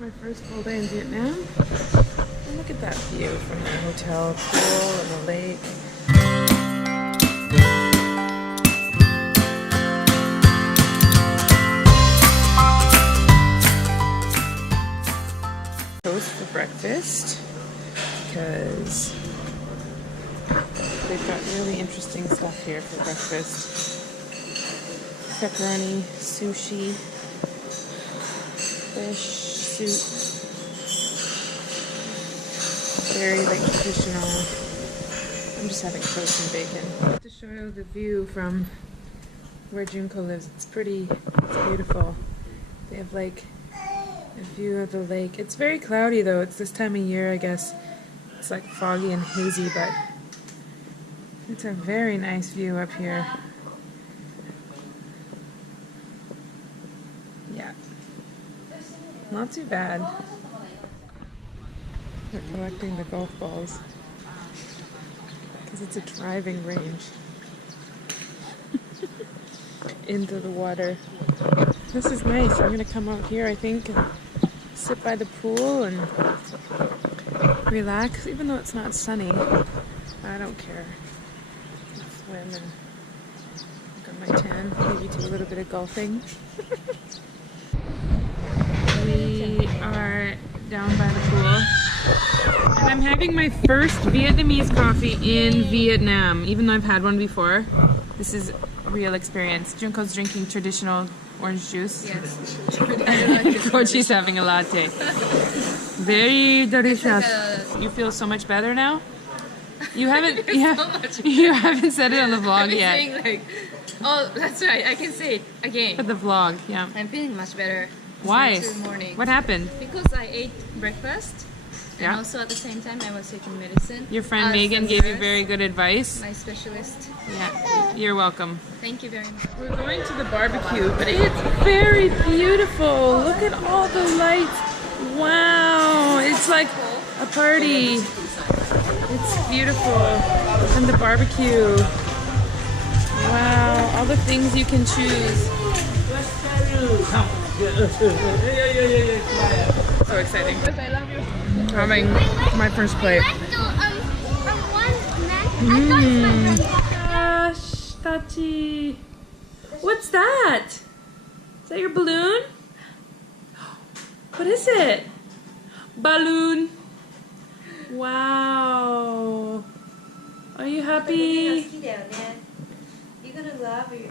My first full day in Vietnam. And look at that view from the hotel pool and the lake. Toast for breakfast because they've got really interesting stuff here for breakfast. Pepperoni, sushi, fish. Very like traditional. I'm just having toast and bacon. To show you the view from where Junko lives, it's beautiful. They have like a view of the lake. It's very cloudy though. It's this time of year, I guess. It's like foggy and hazy, but it's a very nice view up here. Yeah. Not too bad. They're collecting the golf balls because it's a driving range into the water. This is nice. I'm going to come out here, I think, and sit by the pool and relax, even though it's not sunny. I don't care. Swim and got my tan, maybe do a little bit of golfing. We are down by the pool, and I'm having my first Vietnamese coffee in Vietnam, even though I've had one before. This is a real experience. Junko's drinking traditional orange juice. Yes. Kochi's having a latte. Very delicious. You feel so much better now? You haven't you haven't said it on the vlog yet. Saying like, oh, that's right. I can say it again. For the vlog, yeah. I'm feeling much better. Why? Morning. What happened? Because I ate breakfast. Yeah. And also at the same time I was taking medicine. Your friend Megan gave you very good advice. My specialist. Yeah. You're welcome. Thank you very much. We're going to the barbecue, but it's very beautiful. Look at all the lights. Wow. It's like a party. It's beautiful. And the barbecue. Wow. All the things you can choose. So exciting. Having my first plate. Gosh, Tachi. What's that? Is that your balloon? What is it? Balloon. Wow. Are you happy? You're gonna love me.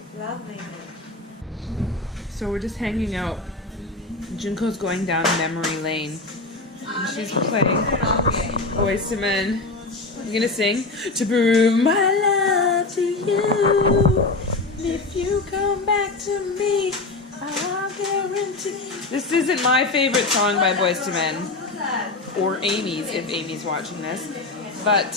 So we're just hanging out. Junko's going down memory lane. And she's playing Boys to Men. I'm gonna sing to prove my love to you. And if you come back to me, I'll guarantee. This isn't my favorite song by Boys to Men. Or Amy's, if Amy's watching this. But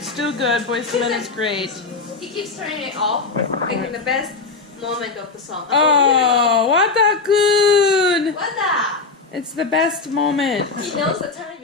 still good. Boys to Men is great. He keeps turning it off, making the best moment of the song. Oh, what a kun! What's that? It's the best moment. He knows the turn.